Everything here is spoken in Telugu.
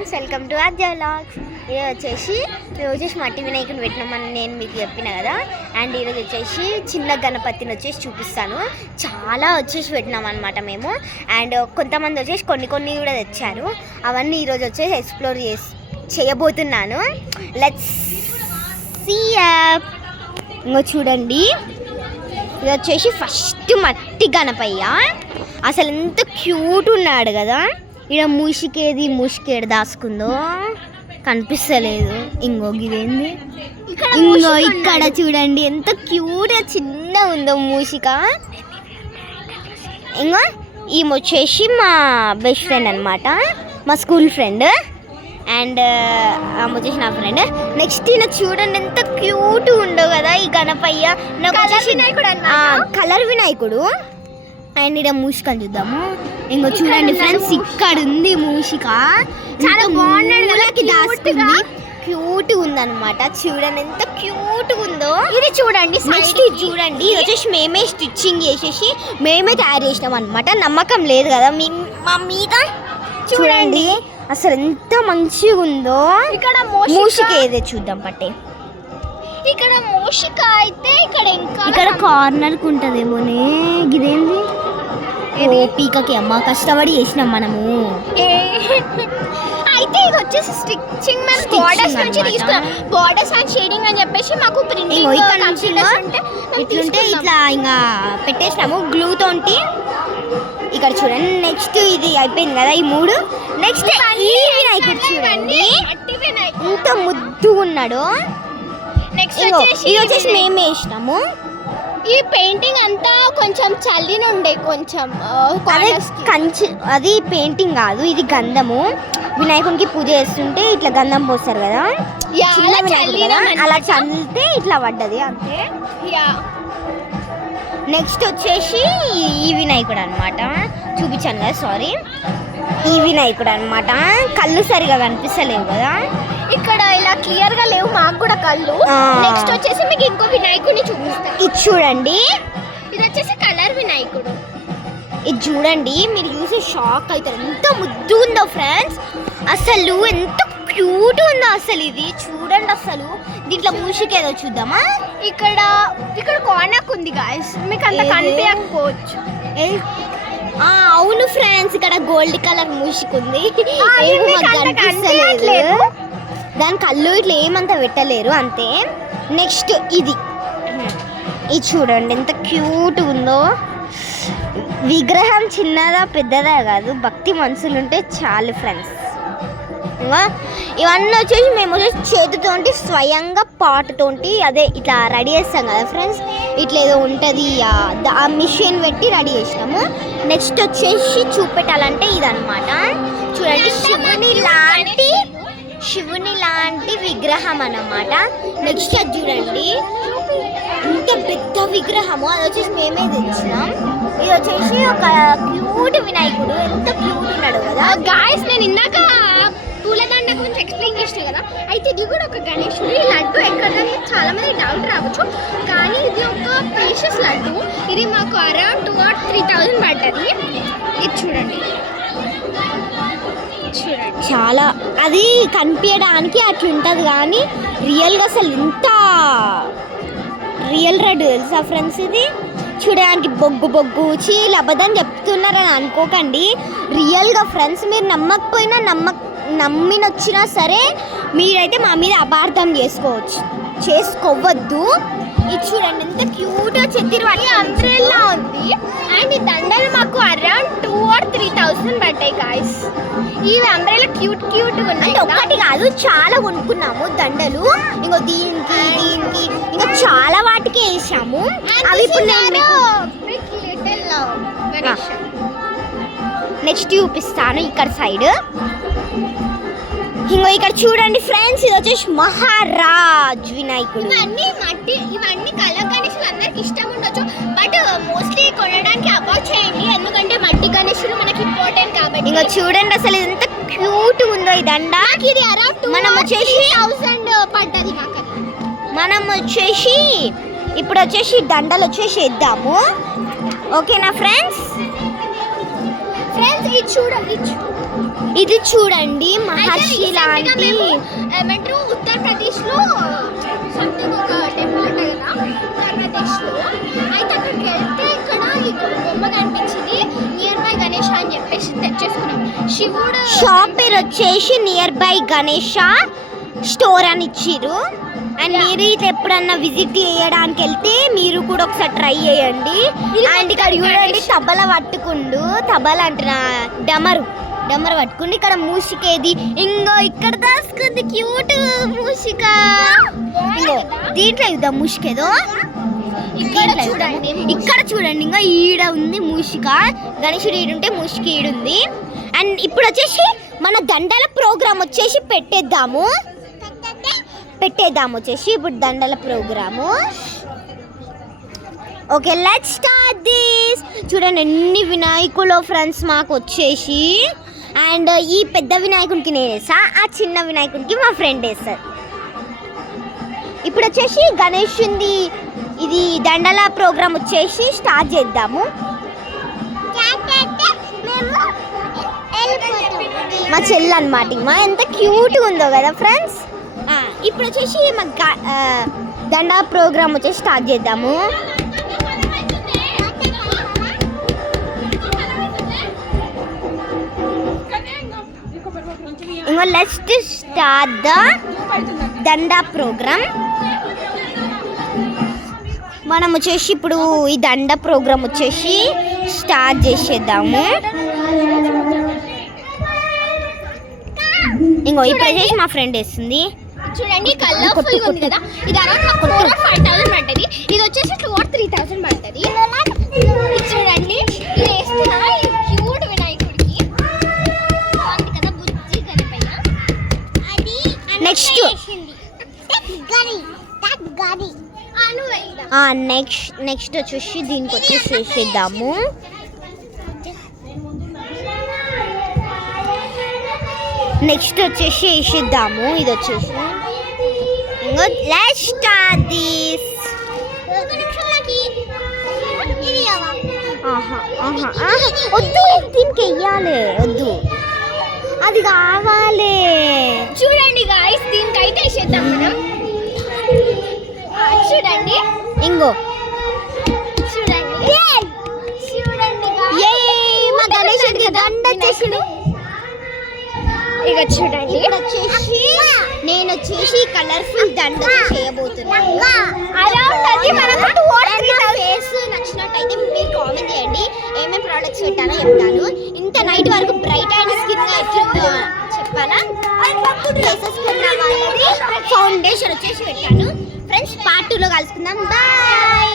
Friends, welcome to RJ vlogs. ఈరోజు వచ్చేసి మట్టి వినాయకుని పెట్టినామని నేను మీకు చెప్పిన కదా. అండ్ ఈరోజు వచ్చేసి చిన్న గణపతిని వచ్చేసి చూపిస్తాను. చాలా వచ్చేసి పెట్టినాం అనమాట మేము. అండ్ కొంతమంది వచ్చేసి కొన్ని కూడా తెచ్చారు. అవన్నీ ఈరోజు వచ్చేసి ఎక్స్ప్లోర్ చేయబోతున్నాను. Let's see. ఇంకో చూడండి, ఇది వచ్చేసి ఫస్ట్ మట్టి గణపయ్య. అసలు ఎంత క్యూట్ ఉన్నాడు కదా. ఇక్కడ మూషికేది దాచుకుందో కనిపిస్తలేదు. ఇంకో ఇదేంది, ఇంకో ఇక్కడ చూడండి ఎంత క్యూట్ చిన్న ఉందో మూషిక. ఇంకో ఈమె వచ్చేసి మా బెస్ట్ ఫ్రెండ్ అనమాట, మా స్కూల్ ఫ్రెండ్. అండ్ ఆమె వచ్చేసి నా ఫ్రెండ్. నెక్స్ట్ ఈయన చూడండి ఎంత క్యూట్ ఉండవు కదా ఈ గణపయ్య. కలర్ వినాయకుడు. అండ్ ఇక్కడ మూషికని చూద్దాము. ఇంకో చూడండి ఫ్రెండ్స్, ఇక్కడ ఉంది మూషిక. చాలా బాగున్నాడు, దాచుకుంది. క్యూట్ ఉందన్నమాట. చూడండి ఎంత క్యూట్ ఉందో. ఇది చూడండి. నెక్స్ట్ ఇది చూడండి, ఇది వచ్చేసి మేమే స్టిచ్చింగ్ చేసేసి మేమే తయారు చేసినాం అనమాట. నమ్మకం లేదు కదా మా మీద. చూడండి అసలు ఎంత మంచిగా ఉందో. ఇక్కడ మూషిక ఏదే చూద్దాం పట్టే. ఇక్కడ మూషిక అయితే ఇక్కడ కార్నర్కి ఉంటుందేమోనే. ఇదేంది పీకకి అమ్మ కష్టపడి చేసినాం మనము. అయితే ఇది వచ్చేసి స్టిచ్చింగ్ మనం బోర్డర్స్ నుంచి తీసుకున్నాం. బోర్డర్స్ అండ్ షేడింగ్ అని చెప్పేసి మాకు ప్రింటింగ్ ఇట్లుంటే ఇట్లా ఇంకా పెట్టేసినాము గ్లూ తోటి. ఇక్కడ చూడండి. నెక్స్ట్ ఇది అయిపోయింది కదా ఈ మూడు. నెక్స్ట్ ఈ వినాయకుడు చూడండి ఎంత ముద్దు ఉన్నాడు. నెక్స్ట్ ఇది వచ్చేసి మేమే వేసినాము. ఈ పెయింటింగ్ అంతా కొంచెం చల్లినుండే కొంచెం కంచి. అది పెయింటింగ్ కాదు, ఇది గంధము. వినాయకునికి పూజ చేస్తుంటే ఇట్లా గంధం పోస్తారు కదా, చిన్న వినాయకుడు కదా, అలా చల్లితే ఇట్లా పడ్డది అంతే. నెక్స్ట్ వచ్చేసి ఈ వినాయకుడు అనమాట, చూపించాను కదా, సారీ. ఈ వినాయకుడు అనమాట. కళ్ళు సరిగా కనిపిస్తలేవు కదా ఇక్కడ, ఇలా క్లియర్ గా లేవు మాకు కూడా కళ్ళు. నెక్స్ట్ వచ్చేసి మీకు ఇంకో వినాయకుడిని చూపిస్తాను. ఇది చూడండి, ఇది వచ్చేసి కలర్ వినాయకుడు. ఇది చూడండి, మీరు చూసి షాక్ అవుతారు ఎంత ముద్దు ఉందో ఫ్రెండ్స్. అసలు ఎంత క్యూట్ ఉందో అసలు. ఇది చూడండి అసలు. దీంట్లో మూషిక ఏదో చూద్దామా. ఇక్కడ కోనక్ ఉంది గాయ్స్, మీకు అంత కనిపించకపోవచ్చు. అవును ఫ్రెండ్స్, ఇక్కడ గోల్డ్ కలర్ మూషిక ఉంది. కనిపిస్తలేదు, దాని కళ్ళు ఇట్లా ఏమంతా పెట్టలేరు అంతే. నెక్స్ట్ ఇది చూడండి ఎంత క్యూట్ ఉందో. విగ్రహం చిన్నదా పెద్దదా కాదు, భక్తి మనసులు ఉంటే చాలు ఫ్రెండ్స్. ఇవన్నీ వచ్చేసి మేము వచ్చేసి చేతితోటి స్వయంగా పాటుతోటి అదే ఇట్లా రెడీ చేస్తాం కదా ఫ్రెండ్స్. ఇట్లా ఏదో ఉంటుంది, ఆ మిషన్ పెట్టి రెడీ చేసినాము. నెక్స్ట్ వచ్చేసి చూపెట్టాలంటే ఇదన్నమాట. చూడండి, శివుని లాంటి విగ్రహం అన్నమాట. నెక్స్ట్ అది చూడండి ఇంత పెద్ద విగ్రహము. అది వచ్చేసి మేమే తెచ్చినాం. ఇది వచ్చేసి ఒక క్యూట్ వినాయకుడు. ఎంత క్యూట్ ఉన్నాడు కదా గాయస్. నేను ఇందాక పూలదండ గురించి ఎక్స్ప్లెయిన్ చేసిన కదా, అయితే ఇది కూడా ఒక గణేశుడు. ఈ లడ్డు ఎక్కడని చాలా మంది డౌట్ రావచ్చు, కానీ ఇది ఒక ప్రీషియస్ లడ్డు. ఇది మాకు అరౌండ్ 2,000 or 3,000 పడ్డది. ఇది చూడండి చాలా, అది కనిపించడానికి అట్లుంటుంది కానీ రియల్గా అసలు ఇంత రియల్ రెడ్ తెలుసా ఫ్రెండ్స్. ఇది చూడడానికి బొగ్గు చీల అబద్ధం చెప్తున్నారని అనుకోకండి, రియల్గా ఫ్రెండ్స్. మీరు నమ్మకపోయినా నమ్మినొచ్చినా సరే మీరైతే మా మీద అపార్థం చేసుకోవద్దు. ఇది చూడండి ఎంత క్యూట్ చెత్తిరి అంబ్రెల్లా ఉంది. అండ్ ఈ దండలు మాకు అరౌండ్ 2,000 or 3,000 పడ్డాయి గాయస్. ఈ అంబ్రెల్లా క్యూట్ ఉన్నాయి. ఒక్కటి కాదు, చాలా కొనుక్కున్నాము దండలు. ఇంకో దీనికి ఇంకా చాలా వాటికి వేసాము. అవి ఇప్పుడు నెక్స్ట్ చూపిస్తాను ఇక్కడ సైడ్. ఇంకో ఇక్కడ చూడండి ఫ్రెండ్స్, ఇది వచ్చేసి మహారాజ్ వినాయకుడు. ఇవన్నీ కలర్ గణేశులు అందరికి ఇష్టం ఉండొచ్చు, బట్ మోస్ట్లీ కొనడానికి అవాయిడ్ చేయండి, ఎందుకంటే మట్టి గణేశులు మనకి ఇంపార్టెంట్ కాబట్టి. ఇంకా చూడండి అసలు ఎంత క్యూట్ ఉందో ఈ దండ. ఇది అరౌండ్ మనం వచ్చేసి 1,000 పడ్డది మాకు. మనం వచ్చేసి ఇప్పుడు వచ్చేసి దండలు వచ్చేసి వేద్దాము, ఓకేనా ఫ్రెండ్స్. ఇది చూడండి, ఇది చూడండి మహర్షి లాంటి ఏమంటారు ఉత్తరప్రదేశ్లో సంథింగ్ ఒక టెంపుల్ ఉంటుంది కదా ఉత్తరప్రదేశ్లో. అయితే అక్కడికి వెళ్తే ఇక్కడ ఈ బొమ్మ కనిపించింది, నియర్ బై గణేష్ అని చెప్పేసి తెచ్చేసుకున్నాం. శివుడు షాప్ పేరు వచ్చేసి నియర్ బై గణేష స్టోర్ అని ఇచ్చిర్రు. అండ్ మీరు ఇది ఎప్పుడన్నా విజిట్ చేయడానికి వెళ్తే మీరు కూడా ఒకసారి ట్రై చేయండి. అండ్ ఇక్కడ చూడండి తబల పట్టుకుండు, తబల అంటున్నా డమరు పట్టుకుండి. ఇక్కడ మూషికేది ఇంగో ఇక్కడ దాసుకుంది క్యూట్ మూషిక. ఇంగో దీంట్లో ఇద్దాం మూషికేదో. ఇక్కడ చూడండి ఇంకా ఈడ ఉంది మూషిక, గణేశుడు ఈడుంటే మూషిక ఈడుంది. అండ్ ఇప్పుడు వచ్చేసి మన దండల ప్రోగ్రామ్ వచ్చేసి పెట్టేద్దాము వచ్చేసి ఇప్పుడు దండల programme. Okay let's start this. చూడండి ఎన్ని వినాయకులు ఫ్రెండ్స్ మాకు వచ్చేసి. అండ్ ఈ పెద్ద వినాయకునికి నేను వేసా, ఆ చిన్న వినాయకునికి మా ఫ్రెండ్ వేస్తారు. ఇప్పుడు వచ్చేసి గణేషుంది ఇది దండల ప్రోగ్రామ్ వచ్చేసి స్టార్ట్ చేద్దాము. మా చెల్లి అన్నమాట మా ఎంత క్యూట్గా ఉందో కదా ఫ్రెండ్స్. ఇప్పుడు వచ్చేసి మా దండ ప్రోగ్రామ్ వచ్చేసి స్టార్ట్ చేద్దాము. ఇంకో లెట్స్ స్టార్ట్ ద దండ ప్రోగ్రామ్. మనం వచ్చేసి ఇప్పుడు ఈ దండ ప్రోగ్రామ్ వచ్చేసి స్టార్ట్ చేసేద్దాము. ఇంకో ఇప్పుడు వచ్చేసి మా ఫ్రెండ్ వేస్తుంది. చూడండి కలర్ఫుల్ ఉంది కదా, ఇది అరౌండ్ 4,000-5,000 పడుతుంది. ఇది వచ్చేసి 2,000-3,000 పడుతుంది. చూడండి ఇది వేస్తున్నా క్యూట్ వినాయకుడికి కదా బుజ్జి కనిపైన. నెక్స్ట్ నెక్స్ట్ వచ్చేసి దీనికి వచ్చేసి చేసేద్దాము. నెక్స్ట్ వచ్చేసి వేసేద్దాము. ఇది వచ్చేసి ఇంకో లెట్స్ స్టార్ట్ దిస్. వద్దు దీనికి వెయ్యాలి, వద్దు అది కావాలి. చూడండి గాయ్స్ దీనికి అయితే వేసేద్దాం మనం. చూడండి ఇంకో చూడండి మా గణేశుడికి దండ వచ్చేసిండు. ఇక చూడండి నేను వచ్చేసి కలర్ఫుల్ దండ చేయబోతున్నాను. ఫేస్ నచ్చినట్టయితే మీరు కామెంట్ చేయండి, ఏమేమి ప్రోడక్ట్స్ పెట్టానో చెప్తాను. ఇంత నైట్ వరకు బ్రైట్ అండ్ స్కిన్ ఎట్లా చెప్పాలా. ఫేసెస్ ఫౌండేషన్ వచ్చేసి పెట్టాను. ఫ్రెండ్స్ పార్ట్ 2లో కలుసుకుందాం. బాయ్.